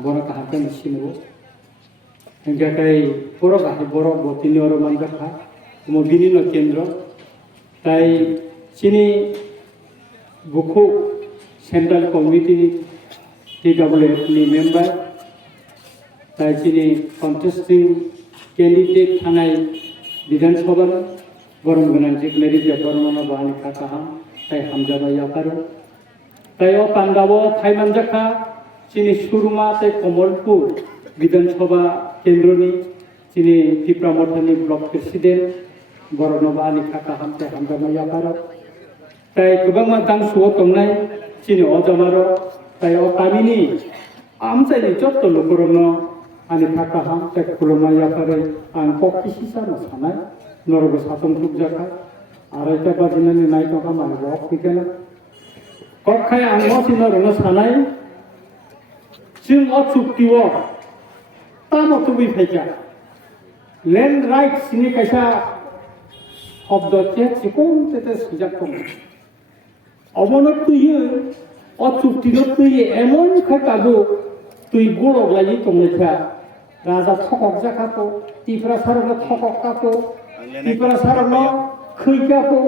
borok hakan sinu hinggakai borok ahi borok botini oro manggakha mo binino kendro tai sini buku central committee TWF ni member tai sini contesting candidate thanai Bidhan Sabha borong ganan jignari dia borong bahani kakaham tai hamjaba yakaro tai o pandawo thai manjaka sini suruma tai Komalpur Bidhan Sabha kendroni sini Tipramotani block president borong bahani kakaham tai hamjaba yakaro tai kubang matang suo tongnai sini ojamaro tai o kamini amsai jotto lokorono ani kakaham tai kuluma yakare ang pokisi sana sanai norogo satom tubjaka araita bajinani naito kama rok pikena kokkai ang mosi norogo sanai sing o chuktiwo tamo tubi phaika land right sini kaisa শব্দ চিকন তেতে সুজাক কম অমনত তুই অচুক্তিনত তুই এমন খাকাবো তুই গোলক লাগি কমেছা রাজা থকক জাকাতো টিফরা সারনো থকক কাতো টিফরা সারনো খৈকাতো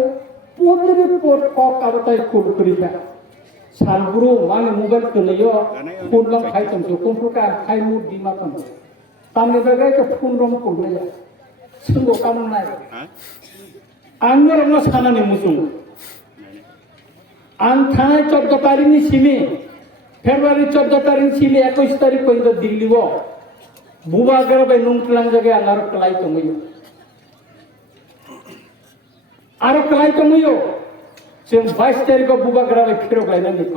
পদরে পদ কক আবতাই কোন করিছা সানগুরো মানে মোবাইল কলিও ফোন লং খাইতম তো কোন প্রকার খাই মুড দিমা কম তামনে বাগাই কে ফোন রম করলে সঙ্গ কামন নাই আঙ্গরনো সানানি মুসুং আন থানায় 14 তারিখনি সিমে ফেব্রুয়ারি 14 তারিখ সিমে 21 তারিখ পর্যন্ত দিল্লিব বুবা গরবে নুংটলাং জায়গায় আঙ্গার কলাই তমইও আর কলাই তমইও जों 22 तारिख बुबा गरबे फिरो गायनानै क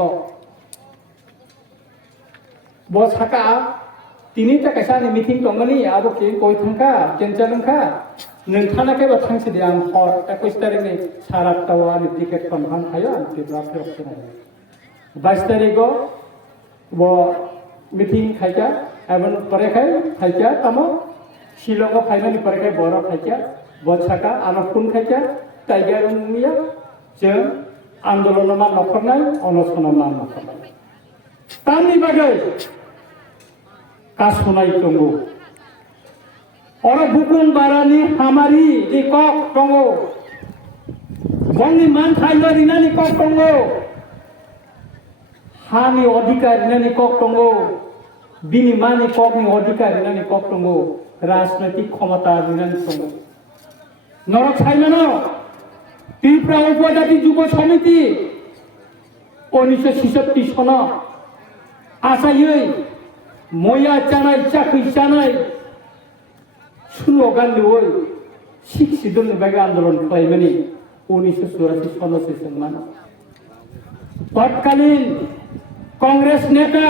bo saka tini ta kaisa ni meeting tongani abo ke koi thangka kenjalangka नोंथाना के बाथां से दियां हर 21 तारिख ने सारात तावा नि टिकेट कन्फार्म खायो के ब्राफ्ट ऑप्शन है 22 तारिख को वो मीटिंग खाइजा एबन परे खाइजा तमो शिलंग फाइनाली परे खाइ बरो खाइजा बछाका आनफुन खाइजा टाइगर मिया जों आंदोलन मा नखरनाय अनसन मा नखरनाय तानि बागै कासनाय दंगो और बुकुन बारानी हमारी di kok tongo bongni man thailori nani kok tongo hani odhikari nani kok tongo bini mani kok ni odhikari nani kok tongo rajnaitik ক্ষমতা nani tongo norok chaimano Tripura উপজাতি যুব সমিতি 1966 সন আসাयै ময়া চানাই চাকরি চানাই স্লোগান লই শিক্ষিতদের বাগে আন্দোলন খাইমানি 1984 সনে সেসমান তৎকালীন কংগ্রেস নেতা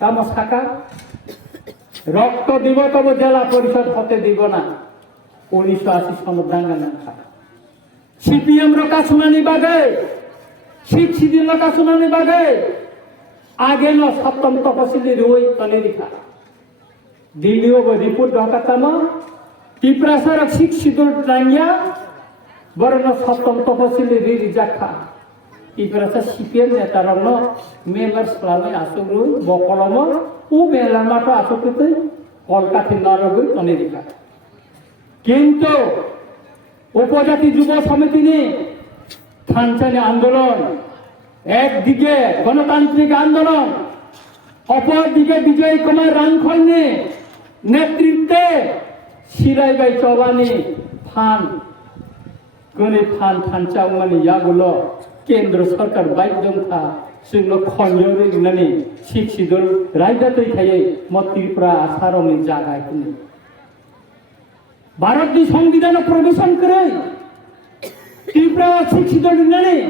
তামসাকা রক্ত দিব তব জেলা পরিষদ হতে দিব না 1980 সনে দাঙ্গানা সিপিএম র কাছুনানি বাগে শিক্ষিতদের র কাছুনানি বাগে আগে ন সপ্তম তপশিলি রই তনে লিখা दिल्ली को रिपोर्ट ढकातामा ত্রিপুরা সরক শিক্ষিত রাঙ্গিয়া বরণ সপ্তম তপশিলি রি জাখা ত্রিপুরা সিপিএম নেতারন মেম্বার্স প্লানে আসুরু বকলম ও মেলামাট আসুতে কলকাতা নরগই তনেরিকা কিন্তু উপজাতি যুব সমিতি নি থানচানি আন্দোলন একদিকে গণতান্ত্রিক আন্দোলন অপরদিকে বিজয় কুমার রাংখলনি নেতৃত্বে সিরাইবাই চবানি ফান গনি ফান থানচাওমানি ইয়াগুলো কেন্দ্র সরকার বাধ্যমখা जोंनो खन्जौनि नुनानै शिक्षित रायजातै थायै ত্রিপুরা आसारनि जागायखौनो भारतनि संविधान प्रवेशन करे ত্রিপুরা शिक्षित नुनानै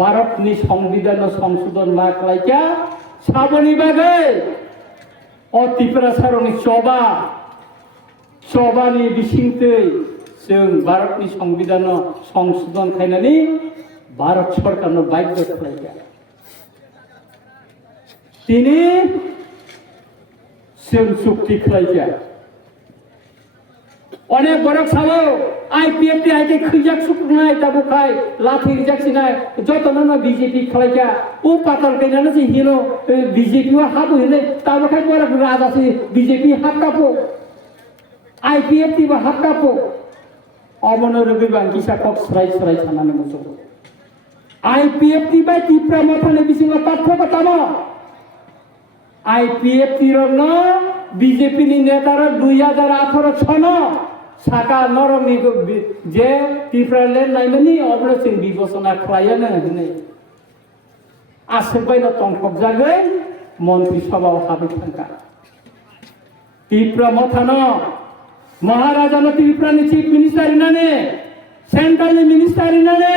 भारतनि संविधान संशोधन मा खालायखा साबनि बागै अ ত্রিপুরা सारनि सभानि बिसिंतै जों भारतनि संविधान संशोधन खालायनानै भारत सरकारनो बाध्य खालायखा तिनि जों चुक्ति खालायखा অনেক বড় খাবো IPF টি আইকে খুঁজাক সুকুনাই তাবো খাই লাঠি রিজাকছিনাই যতন বিজেপি খালাইকা ও পাতাল কেনানো যে হিনো বিজেপি ও হাবো হিনে তাবো খাই বড় রাজ আছে বিজেপি হাত কাপো IPF টি বা হাত কাপো অমনোরবি বাঙ্কিসা কক সরাই সরাই সানানে মুসো IPF টি বাই ত্রিপুরা মাথানে বিসিং পার্থক্য তামো IPF টির ন বিজেপি নি নেতার 2018 ছন সাকা নরমনি যে ত্রিপুরালেন্ড নাইমানি অবলসিং বিবেচনা খালায়ানো হনে आसबाय ना तंखब जागै मंत्री सभा हाबि थांखा त्रिपुरा मथानो महाराजा न त्रिपुरा नि चीफ मिनिस्टार इनाने सेंट्रल मिनिस्टार इनाने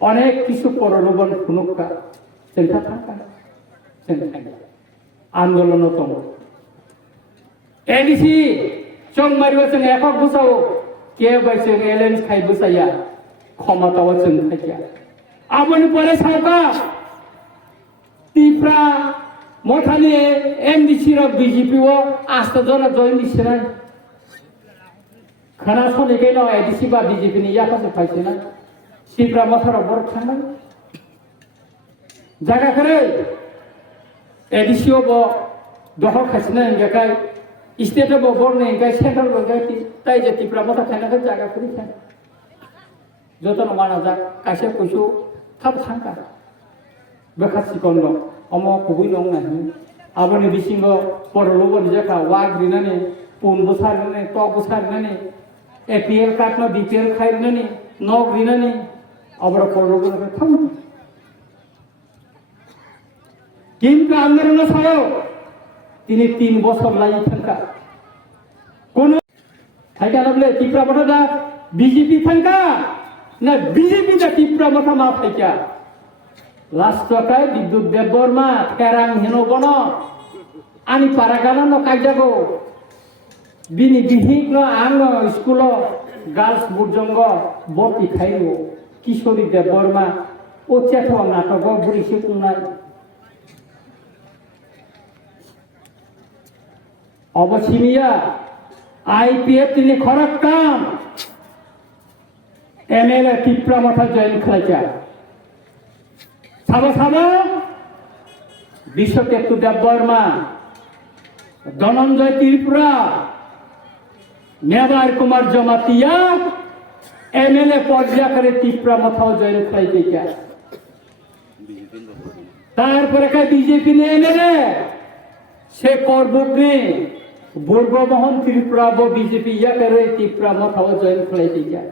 अनेक किसु परलोबन खुनुका सेंथा थांखा सेंथा आंदोलन दङ एडीसी चंमारिवा जों एकक बुसाव के बायसों एलेन्स खाइ बुसाया क्षमताव जों थाइया आबोनि परे सावका त्रिपुरा मथानि MDC र BJP वो आस्था जरा जॉइन दिसना खाना सोनिकै न ADC बा BJP नि याखासे फाइसेना त्रिपुरा मथार बर थांना जागा करे ADC वो दहर खासिना इंगाकाय स्टेट वो बर ने इंगाय सेंट्रल बगाय ताइ जे त्रिपुरा मथा थाना का जागा करि था जतन माना जा कासे कुसु थाब थांका बेखासि कोndo अमो कुबुइ नं नाहि आबोनि बिसिंग परलोबन जाका वाग्रिनानि पुन बसारनानि टक बसारनानि APL कार्ड न BPL खाइनानि नग्रिनानि अबरा परलोबन थाम किन्तु आंदोलन सायाव তিনি 3 বছর লাগি থাকা কোন থাকা নাবলে ত্রিপুরা মাথা বিজেপি থাকা না বিজেপি দা ত্রিপুরা মাথা মা থাকা লাস্টটায় বিদ্যুৎ দেববর্মা কেরাং হেনো বন আনি পারাগানা ন কাইজাগো বিনি বিহিগ্ন আং স্কুল গার্লস বুর্জঙ্গ বর্তি খাইলো কিশোরী দেববর্মা ও চেঠ নাটক বুড়িসে কুনাই অবসিমিয়া IPF তিনি খরক কাম MLA ত্রিপুরা মাথা জয়েন খাইছা সাবা সাবা বিশ্বকেতু দেববর্মা ধনঞ্জয় ত্রিপুরা নেবার কুমার জমাতিয়া MLA পর্যায় করে ত্রিপুরা মাথাও জয়েন খাইছা তারপরে বিজেপি নে MLA সে করবুকনি বর্গমোহন ত্রিপুরা বিজেপি ইয়া করে ত্রিপুরা মাথাও জয়েন খাইছা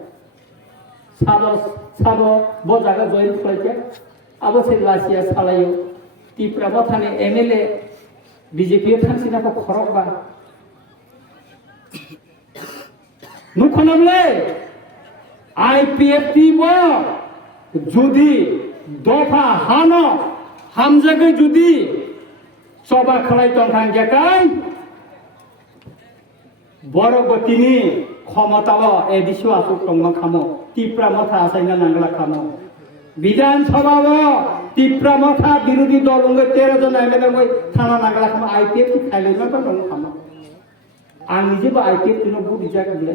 সাবা সাবা বজাগা জয়েন খাইছা अबसे लासिया सालायो त्रिपुरा मथानि MLA BJP थांसिना को खरकबा नुखनबले IPF टिबो जुदि दफा हानो हामजागे जुदि सभा खलाय तंखां गेकाय बर गतिनि क्षमताव एडिसि आसुक तंमा खामो त्रिपुरा मथा आसायना नांगला खामो विधानसभा त्रिपुरा मथा विरोधी दल 13 जन MLA थाना नांगला खामो IPF की खाइलेना बा नं खामो आं निजेबो IPF तिनो बुदि जागले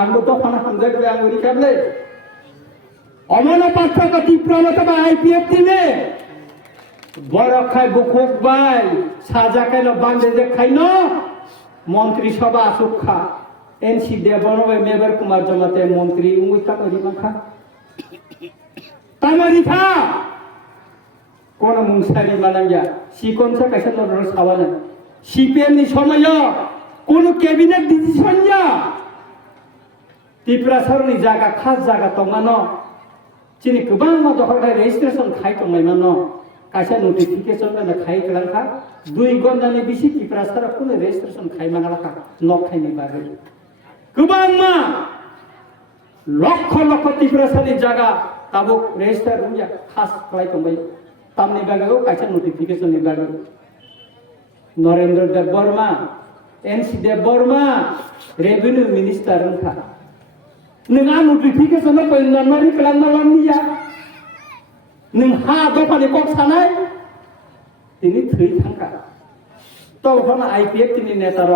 आंबो तो खाना हमजागले आं रिखाबले अमन पाठक त्रिपुरा मथा बा IPF तिने बरखाय बुखुक बाय साजाखायनो बांदे जे खायनो मंत्री सभा आसुखा NC देवबर्मा मेबर कुमार जमाते मंत्री उंगुता करिमाखा तामारिथा कोन मुंसारि मानांगया सिकोनसा कैसे नरर सावाना CPM नि समय कोन कैबिनेट डिसिजन या त्रिपुरा सरनि जागा खास जागा तंगानो चिनि गोबां मा दखलखाय रेजिस्ट्रेशन खाय तंगायमानो कैसे नोटिफिकेशन ना खाय गलांखा 2 घन्टानि बिसि त्रिपुरा सर कोन रेजिस्ट्रेशन खाय मानालाखा नक खायनि बागै गोबां मा लक्ष लक्ष त्रिपुरा सरनि जागा ताबो रेजिस्टर रुमया खास खालाय तंबाय तामनि बागै कैसे नोटिफिकेशन नि बागै Narendra Debbarma NC Debbarma revenue minister था नोंहा नोटिफिकेशन नरनारि खालामना लांनिया नोंहा दफानि कक सानाय दिनै थै थांखा तो होना IPF तिनि नेतार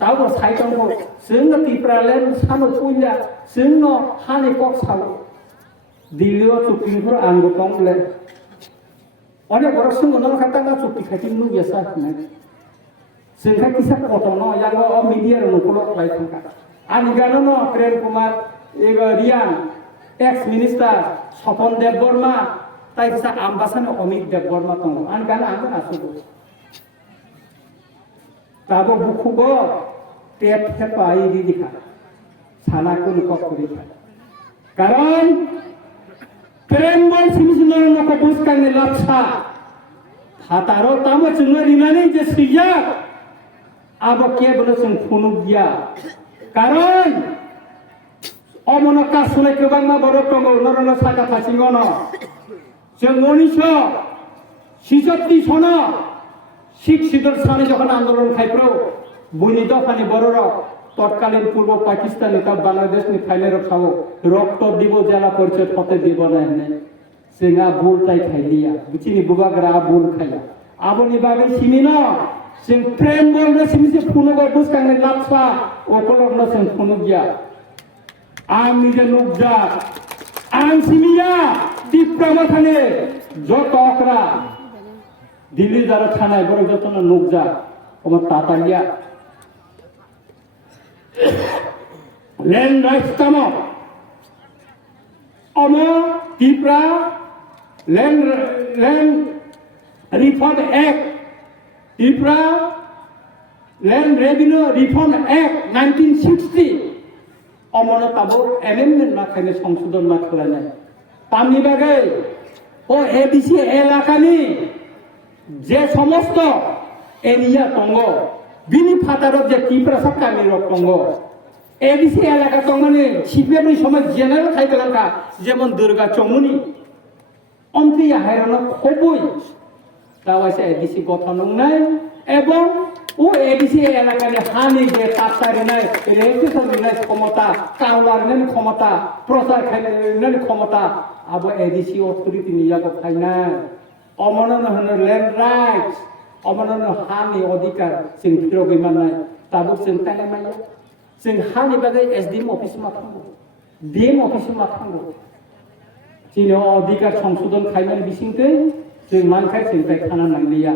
ताबो साइटंगो जोंनो तिप्रालेन सानो पुइला जोंनो हानि कक सालो दिल्लीओ चुक्तिफोर आंगो दंले अनेक बरस जोंनो नन खातांगा चुक्ति खाथिं नु गेसा होननाय जोंहा किसा कटनो यागो अ मीडिया रो नखलो लाइ थांका आनि गानो न प्रेम कुमार एगो रियान एक्स मिनिस्टार सपन देव बर्मा ताइ किसा आम्बासानो अमित देव बर्मा दङ आनि गानो आंगो नासुगो ताबो बुखुगो टेप हेपाई दिखा सानाको नकक करिखा कारण प्रेम बल सिमिसनो नको बुसकांनि लापसा फातारो तामो जोंनो रिनानै जे सैया आबो केबल जों फुनु गिया कारण अमनो कासुनाय गोबांमा बर दङ नरनो साका थासिङनो जों मनिसो सिजत्ति सनो শিখ সিদর সামনে যখন আন্দোলন খাইপ্রো বুনি দফানি বড়র তৎকালীন পূর্ব পাকিস্তান তা বাংলাদেশ নি ফাইলে রখাও রক্ত দিব জেলা পরিষদ হতে দিব না এনে সিঙ্গা ভুল তাই খাইলিয়া বুচিনি বুবাগরা ভুল খাইলা আবনি বাবে সিমিন সিং প্রেম বলরে সিমিসে ফুনগো বুসকানে লাপসা ওকলগ্ন সিং ফুনুগিয়া আম নিজে নুকজা আম সিমিয়া দিপ্রামা থানে যত অকরা दिल्ली जारा थानाय बर जतन नुकजा अमा तातालिया लैंड राइट्स कामो अमा Tripura land reform act Tripura land revenue reform act 1960 अमनो ताबो एमेंडमेंट मा खायने संशोधन मा खालायनाय तामनि बागै ओ एबीसी एलाकानि যে সমস্ত এরিয়া তঙ্গ বিনি ফাতারত যে ত্রিপুরা সরকারি তঙ্গ এডিসি এলাকা তঙ্গনে সিপিএম সময় জেনারেল খাইতলাকা যেমন দুর্গা চমুনি অন্ত্রী হাইরানো খবই তাওয়াসে এডিসি গঠন নাই এবং ও এডিসি এলাকানে হানি যে তাতারি নাই রেজিস্ট্রেশন নাই ক্ষমতা কাউলার ক্ষমতা প্রচার খাইনের ক্ষমতা আবো এডিসি অথরিটি নিয়াগো খাইনাই অমনন হন ল্যান্ড রাইটস অমনন হানি অধিকার जों फिरो गैमानाय ताबो जों तायनाय जों हानि बागै एसडीएम अफिस मा थांगो डीएम अफिस मा थांगो जिनो अधिकार संशोधन खायनाय बिसिंखै जों मानखाय जों ताय खाना नांलिया